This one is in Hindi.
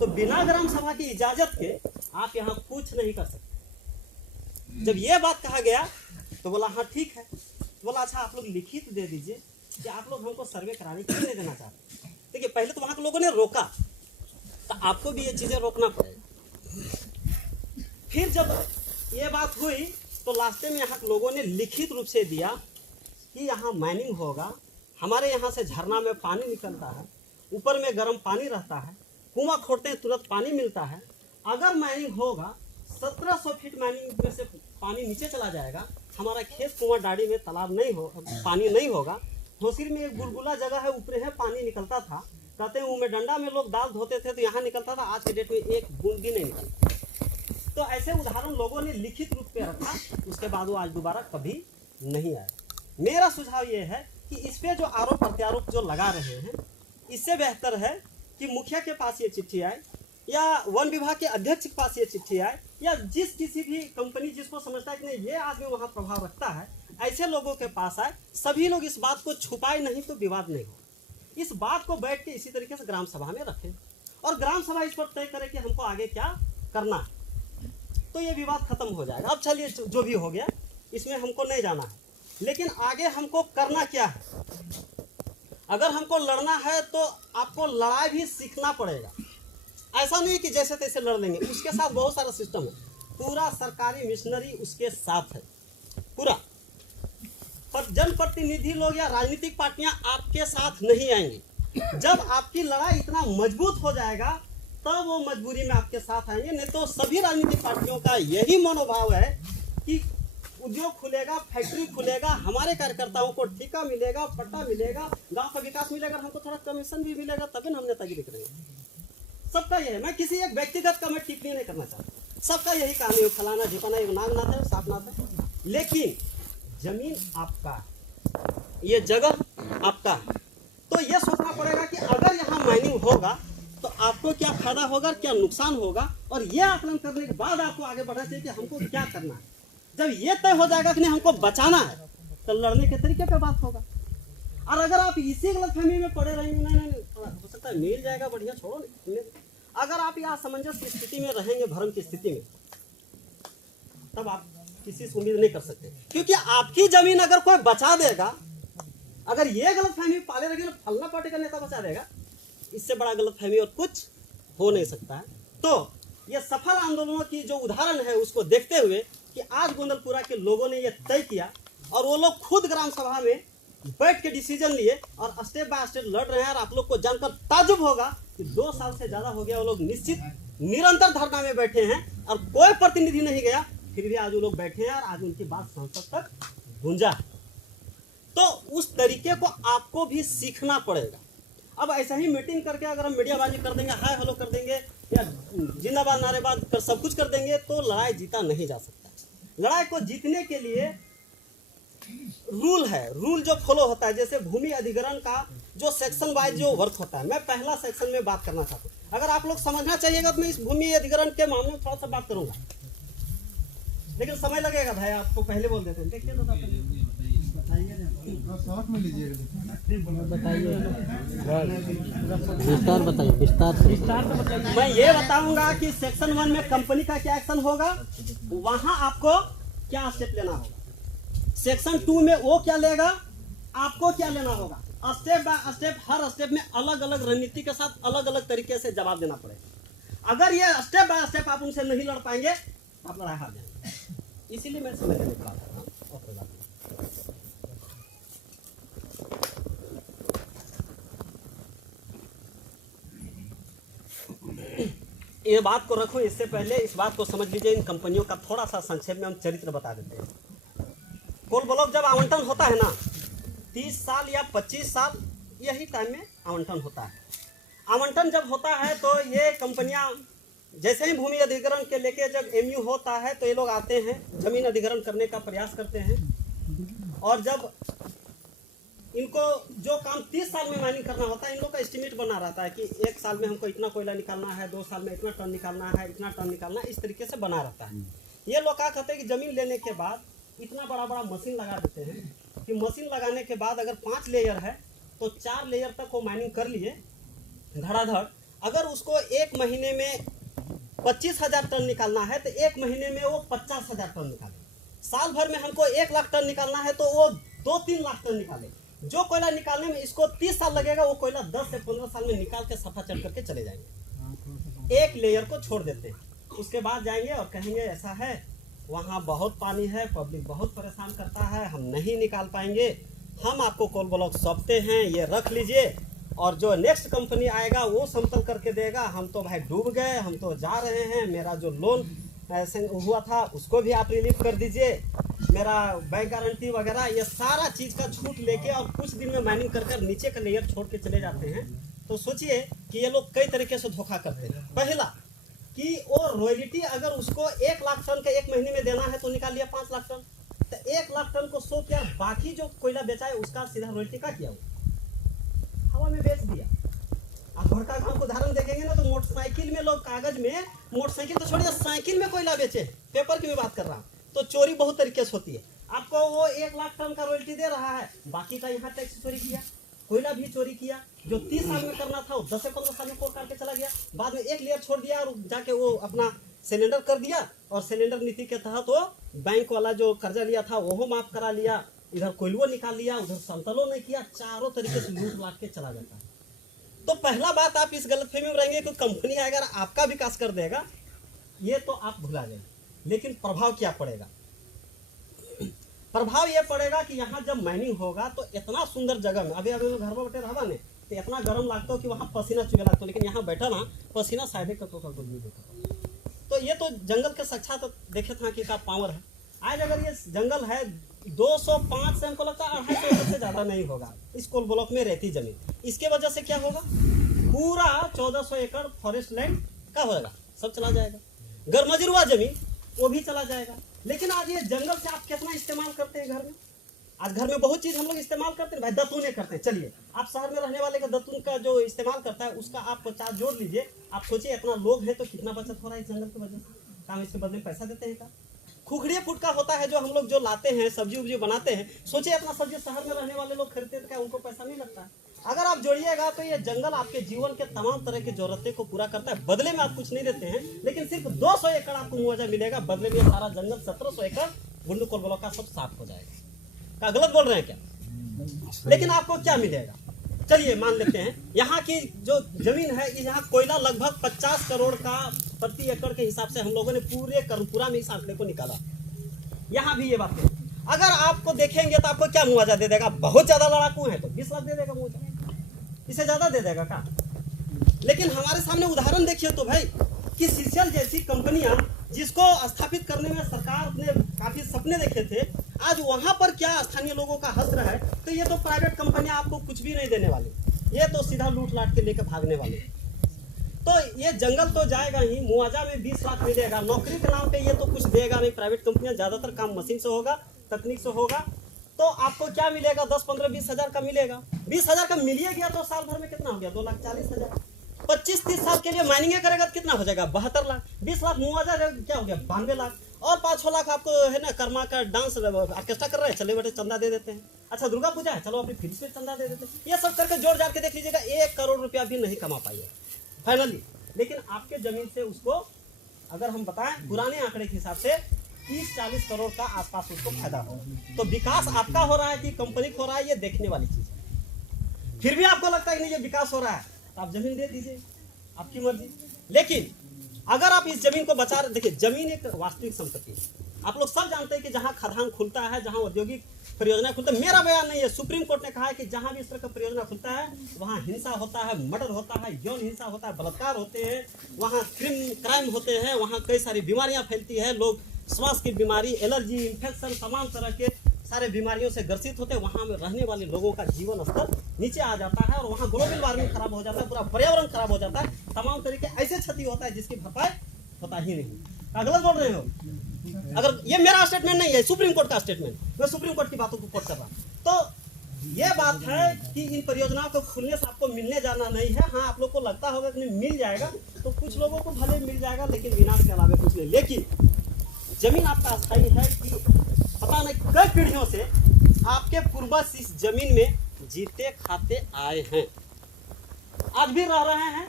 तो बिना ग्राम सभा की इजाजत के आप यहाँ कुछ नहीं कर सकते। जब ये बात कहा गया तो बोला हाँ ठीक है। तो बोला अच्छा आप लोग लिखित दे दीजिए कि आप लोग हमको सर्वे कराने क्यों नहीं देना चाहते। देखिए पहले तो वहाँ के लोगों ने रोका, तो आपको भी ये चीज़ें रोकना पड़ेगा। फिर जब ये बात हुई तो लास्ट में यहाँ के लोगों ने लिखित रूप से दिया कि यहाँ माइनिंग होगा, हमारे यहाँ से झरना में पानी निकलता है, ऊपर में गर्म पानी रहता है, कुआं खोदते हैं तुरंत पानी मिलता है। अगर माइनिंग होगा 1700 फीट माइनिंग में से पानी नीचे चला जाएगा, हमारा खेत कुआं डाड़ी में तालाब नहीं हो, पानी नहीं होगा। धोसिर में एक बुलबुला जगह है, ऊपर है पानी निकलता था, कहते हैं उनमें डंडा में लोग दाल धोते थे तो यहाँ निकलता था, आज के डेट में एक बूंद भी नहीं निकलता। तो ऐसे उदाहरण लोगों ने लिखित रूप पे रखा, उसके बाद वो आज दोबारा कभी नहीं आया। मेरा सुझाव ये है कि इस पे जो आरोप प्रत्यारोप जो लगा रहे हैं, इससे बेहतर है कि मुखिया के पास ये चिट्ठी आए या वन विभाग के अध्यक्ष के पास ये चिट्ठी आए या जिस किसी भी कंपनी जिसको समझता है कि नहीं ये आदमी वहाँ प्रभाव रखता है, ऐसे लोगों के पास आए। सभी लोग इस बात को छुपाए नहीं तो विवाद नहीं हो। इस बात को बैठ के इसी तरीके से ग्राम सभा में रखें और ग्राम सभा इस पर तय करे कि हमको आगे क्या करना है, तो ये विवाद खत्म हो जाएगा। अब चलिए जो भी हो गया इसमें हमको नहीं जाना है, लेकिन आगे हमको करना क्या है। अगर हमको लड़ना है तो आपको लड़ाई भी सीखना पड़ेगा। ऐसा नहीं कि जैसे तैसे लड़ लेंगे, उसके साथ बहुत सारा सिस्टम है, पूरा सरकारी मिशनरी उसके साथ है पूरा। पर जनप्रतिनिधि लोग या राजनीतिक पार्टियां आपके साथ नहीं आएंगी। जब आपकी लड़ाई इतना मजबूत हो जाएगा तब वो मजबूरी में आपके साथ आएंगे। नहीं तो सभी राजनीतिक पार्टियों का यही मनोभाव है कि उद्योग खुलेगा, फैक्ट्री खुलेगा, हमारे कार्यकर्ताओं को ठेका मिलेगा, पट्टा मिलेगा, गांव का विकास मिलेगा, हमको थोड़ा कमीशन भी मिलेगा, तभी हम नेतागिरी करेंगे। सबका यही है। मैं किसी एक व्यक्तिगत का मैं टिप्पणी नहीं करना चाहता, सबका यही कहानी है, फलाना ढिपाना एक नागनाथ है, सापनाथ है। लेकिन जमीन आपका, ये जगह आपका, तो ये सोचना पड़ेगा कि अगर यहाँ माइनिंग होगा तो आपको क्या फायदा होगा, क्या नुकसान होगा, और ये आकलन करने के बाद आपको आगे बढ़ना चाहिए कि हमको क्या करना है। जब ये तय हो जाएगा कि नहीं हमको बचाना है, तो लड़ने के तरीके पे बात होगा। और अगर आप इसी गलतफहमी में पड़े रहेंगे, नहीं हो सकता है मिल जाएगा बढ़िया, छोड़ो नहीं। अगर आप यहाँ असमंजस की स्थिति में रहेंगे, भ्रम की स्थिति में, तब आप किसी से उम्मीद नहीं कर सकते। क्योंकि आपकी जमीन अगर कोई बचा देगा, अगर ये गलतफहमी पाले रखेंगे फलना पार्टी का नेता बचा देगा, इससे बड़ा गलतफहमी और कुछ हो नहीं सकता है। तो ये सफल आंदोलनों की जो उदाहरण है उसको देखते हुए कि आज गोंदलपुरा के लोगों ने ये तय किया और वो लोग खुद ग्राम सभा में बैठ के डिसीजन लिए और स्टेप बाय स्टेप लड़ रहे हैं। और आप लोग को जानकर ताजुब होगा कि 2 साल से ज़्यादा हो गया वो लोग निश्चित निरंतर धरना में बैठे हैं और कोई प्रतिनिधि नहीं गया, फिर भी आज वो लोग बैठे हैं और आज उनकी बात संसद तक गूंजा। तो उस तरीके को आपको भी सीखना पड़ेगा। अब ऐसा ही मीटिंग करके अगर हम मीडियाबाजी कर देंगे, हाय हेलो कर देंगे या जिंदाबाद नारेबाद कर सब कुछ कर देंगे, तो लड़ाई जीता नहीं जा सकता। लड़ाई को जीतने के लिए रूल है, रूल जो फॉलो होता है। जैसे भूमि अधिग्रहण का जो सेक्शन वाइज जो वर्क होता है, मैं पहला सेक्शन में बात करना चाहता हूँ। अगर आप लोग समझना चाहिएगा तो मैं इस भूमि अधिग्रहण के मामले में थोड़ा सा बात करूंगा, लेकिन समय लगेगा भाई, आपको पहले बोल देते हैं। देखिए विस्तार बताइए, विस्तार मैं ये बताऊंगा कि सेक्शन 1 में कंपनी का क्या एक्शन होगा, वहां आपको क्या स्टेप लेना होगा। सेक्शन 2 में वो क्या लेगा, आपको क्या लेना होगा। Step by step, her step में अलग अलग रणनीति के साथ अलग अलग तरीके से जवाब देना पड़ेगा। अगर ये स्टेप बाय स्टेप आप उनसे नहीं लड़ पाएंगे, आप लड़ाई हार जाएंगे। इसीलिए मैं समय देने की बात कर रहा हूँ। ये बात को रखो, इससे पहले इस बात को समझ लीजिए, इन कंपनियों का थोड़ा सा संक्षेप में हम चरित्र बता देते हैं। कोल ब्लॉक जब आवंटन होता है ना, 30 साल या 25 साल यही टाइम में आवंटन होता है। आवंटन जब होता है तो ये कंपनियां जैसे ही भूमि अधिग्रहण के लेके जब एमयू होता है तो ये लोग आते हैं, जमीन अधिग्रहण करने का प्रयास करते हैं। और जब इनको जो काम 30 साल में माइनिंग करना होता है, इन लोग का एस्टिमेट बना रहता है कि 1 साल में हमको इतना कोयला निकालना है, 2 साल में इतना टन निकालना है, इतना टन निकालना है, इस तरीके से बना रहता है। ये लोग क्या कहते हैं कि जमीन लेने के बाद इतना बड़ा बड़ा मशीन लगा देते हैं कि मशीन लगाने के बाद अगर 5 लेयर है तो 4 लेयर तक वो माइनिंग कर लिए धड़ाधड़, अगर उसको एक महीने में 25,000 टन निकालना है तो एक महीने में वो 50,000 टन निकाले। साल भर में हमको 1 लाख टन निकालना है तो वो 2-3 लाख टन निकाले। जो कोयला निकालने में इसको 30 साल लगेगा, वो कोयला 10 से 15 साल में निकाल के सफा चढ़ करके चले जाएंगे। एक लेयर को छोड़ देते हैं, उसके बाद जाएंगे और कहेंगे ऐसा है, वहाँ बहुत पानी है, पब्लिक बहुत परेशान करता है, हम नहीं निकाल पाएंगे, हम आपको कोल ब्लॉक सौंपते हैं, ये रख लीजिए, और जो नेक्स्ट कंपनी आएगा वो समतल करके देगा। हम तो भाई डूब गए, हम तो जा रहे हैं, मेरा जो लोन ऐसे हुआ था उसको भी आप रिलीफ कर दीजिए, मेरा बैंक गारंटी वगैरह, ये सारा चीज़ का छूट लेके और कुछ दिन में माइनिंग कर कर नीचे का लेयर छोड़ के चले जाते हैं। तो सोचिए कि ये लोग कई तरीके से धोखा करते हैं। पहला कि वो रॉयल्टी अगर उसको 1 लाख टन का एक महीने में देना है तो निकाल लिया 5 लाख टन, तो 1 लाख टन को 100 किया, बाकी जो कोयला बेचा है उसका सीधा रॉयल्टी का किया, हवा में बेच दिया। आप घर का हम उदाहरण देखेंगे ना तो मोटरसाइकिल में लोग कागज में, मोटरसाइकिल तो छोड़िए साइकिल में कोयला बेचे, पेपर की मैं बात कर रहा हूँ, तो चोरी बहुत तरीके से होती है। आपको वो 1 लाख टन का रॉयल्टी दे रहा है, बाकी का यहाँ टैक्स चोरी किया, कोयला भी चोरी किया, जो 30 साल में करना था वो 10 से 15 साल में कोर्ट करके चला गया, बाद में एक लेयर छोड़ दिया और जाके वो अपना सिलेंडर कर दिया, और सिलेंडर नीति के तहत वो बैंक वाला जो कर्जा लिया था वो माफ करा लिया, इधर कोयलुओ निकाल लिया, उधर समतलों नहीं किया, चारों तरीके से लूट लाट के चला जाता है। तो पहला बात आप इस गलतफहमी में रहेंगे कि कंपनी अगर आपका विकास कर देगा, ये तो आप भुला जाएंगे, लेकिन प्रभाव क्या पड़ेगा? प्रभाव ये पड़ेगा कि यहाँ जब माइनिंग होगा तो इतना सुंदर जगह में, अभी अभी घर में बैठे रहवा ने तो इतना गर्म लगता हो कि वहाँ पसीना चुगे लगता हो, लेकिन यहाँ बैठा ना पसीना साइड का तो नहीं देता। तो ये तो जंगल के साक्षात देखे था कि का पावर है। आज अगर ये जंगल है 205 से हमको लगता है 250 एकड़ से ज़्यादा नहीं होगा इस कोल ब्लॉक में रहती जमीन, इसके वजह से क्या होगा, पूरा 1400 एकड़ फॉरेस्ट लैंड का होगा, सब चला जाएगा, गरमजरुआ जमीन वो भी चला जाएगा। लेकिन आज ये जंगल से आप कितना इस्तेमाल करते हैं घर में? आज घर में बहुत चीज़ हम लोग इस्तेमाल करते हैं, भाई दतूने करते हैं। चलिए आप शहर में रहने वाले का दतून का जो इस्तेमाल करता है उसका आप 50 जोड़ लीजिए, आप सोचिए इतना लोग हैं तो कितना बचत हो रहा है इस जंगल की वजह से। काम इसके बदले पैसा देते हैं का खुखड़िया फुटका होता है जो हम लोग जो लाते हैं, सब्जी उब्जी बनाते हैं, सोचिए इतना सब्जी शहर में रहने वाले लोग खरीदते हैं, क्या उनको पैसा नहीं लगता है? अगर आप जोड़िएगा तो ये जंगल आपके जीवन के तमाम तरह की जरूरतें को पूरा करता है। बदले में आप कुछ नहीं देते हैं, लेकिन सिर्फ 200 एकड़ आपको मुआवजा मिलेगा, बदले में सारा जंगल 1700 एकड़ बुंडू कोल ब्लॉक का सब साफ हो जाएगा। क्या गलत बोल रहे हैं क्या? लेकिन आपको क्या मिलेगा? चलिए मान लेते हैं यहाँ की जो जमीन है, यहाँ कोयला लगभग 50 करोड़ का प्रति एकड़ के हिसाब से हम लोगों ने पूरे कर्णपुरा में इस आंकड़े को निकाला। यहाँ भी ये बात है, अगर आपको देखेंगे तो आपको क्या मुआवजा दे देगा? बहुत ज्यादा लड़ाकू है तो 20 लाख दे देगा मुआवजा, इससे ज्यादा दे देगा क्या? लेकिन हमारे सामने उदाहरण देखिए तो भाई कि सीसीएल जैसी कंपनियां जिसको स्थापित करने में सरकार ने काफी सपने देखे थे, आज वहां पर क्या स्थानीय लोगों का हश्र है। तो ये तो प्राइवेट कंपनियां आपको कुछ भी नहीं देने वाली, ये तो सीधा लूट लाट के लेकर भागने वाले। तो ये जंगल तो जाएगा ही, मुआवजा में 20 लाख मिलेगा, नौकरी के नाम पे ये तो कुछ देगा नहीं। प्राइवेट कंपनियां ज्यादातर काम मशीन से होगा, तकनीक से होगा, तो आपको क्या मिलेगा? 10, 15, 20 हजार का मिलेगा। 20 हजार का मिलिए गया तो साल भर में कितना हो गया? 2,40,000। 25-30 साल के लिए माइनिंग करेगा तो कितना हो जाएगा? 72 लाख। 20 लाख मुआवजा क्या हो गया? 92 लाख। और 5-6 लाख आपको है ना, कर्मा का डांस ऑर्केस्ट्रा कर रहे हैं, चले बेटे चंदा दे देते हैं। अच्छा दुर्गा पूजा है, चलो अपनी फिर से चंदा दे देते हैं। ये सब करके जोड़ जाड़ के देख लीजिएगा 1 करोड़ रुपया भी नहीं कमा पाइए फाइनली। लेकिन आपके जमीन से उसको अगर हम बताएं पुराने आंकड़े के हिसाब से 30-40 करोड़ का आसपास उसको फायदा हो। तो विकास आपका हो रहा है कि कंपनी को हो रहा है, ये देखने वाली चीज है। फिर भी आपको लगता है कि नहीं ये विकास हो रहा है, तो आप जमीन दे दीजिए, आपकी मर्जी। लेकिन अगर आप इस जमीन को बचा रहे, देखिए जमीन एक वास्तविक संपत्ति है। आप लोग सब जानते हैं कि जहां खदान खुलता है, जहां औद्योगिक परियोजना खुलता है, मेरा बयान नहीं है, सुप्रीम कोर्ट ने कहा है कि जहां भी इस तरह का परियोजना खुलता है वहां हिंसा होता है, मर्डर होता है, यौन हिंसा होता है, बलात्कार होते हैं, वहां क्राइम होते हैं, वहां कई सारी बीमारियां फैलती है, लोग श्वास की बीमारी, एलर्जी, इन्फेक्शन, तमाम तरह के सारे बीमारियों से ग्रसित होते हैं। वहाँ में रहने वाले लोगों का जीवन स्तर नीचे आ जाता है और वहाँ ग्लोबल वार्मिंग खराब हो जाता है, पूरा पर्यावरण खराब हो जाता है, तमाम तरीके ऐसे क्षति होता है जिसकी भरपाई होता ही नहीं। गलत बोल रहे हो? अगर ये मेरा स्टेटमेंट नहीं है, सुप्रीम कोर्ट का स्टेटमेंट, मैं सुप्रीम कोर्ट की बातों को कोट कर रहा हूँ। तो ये बात है कि इन परियोजनाओं को खुलने से आपको मिलने जाना नहीं है। हाँ, आप लोग को लगता होगा कि मिल जाएगा, तो कुछ लोगों को भले मिल जाएगा, लेकिन विनाश के अलावा कुछ नहीं। लेकिन जमीन आपका अस्थायी है कि पता नहीं कई पीढ़ियों से आपके पूर्वज इस जमीन में जीते खाते आए हैं, आज भी रह रहे हैं।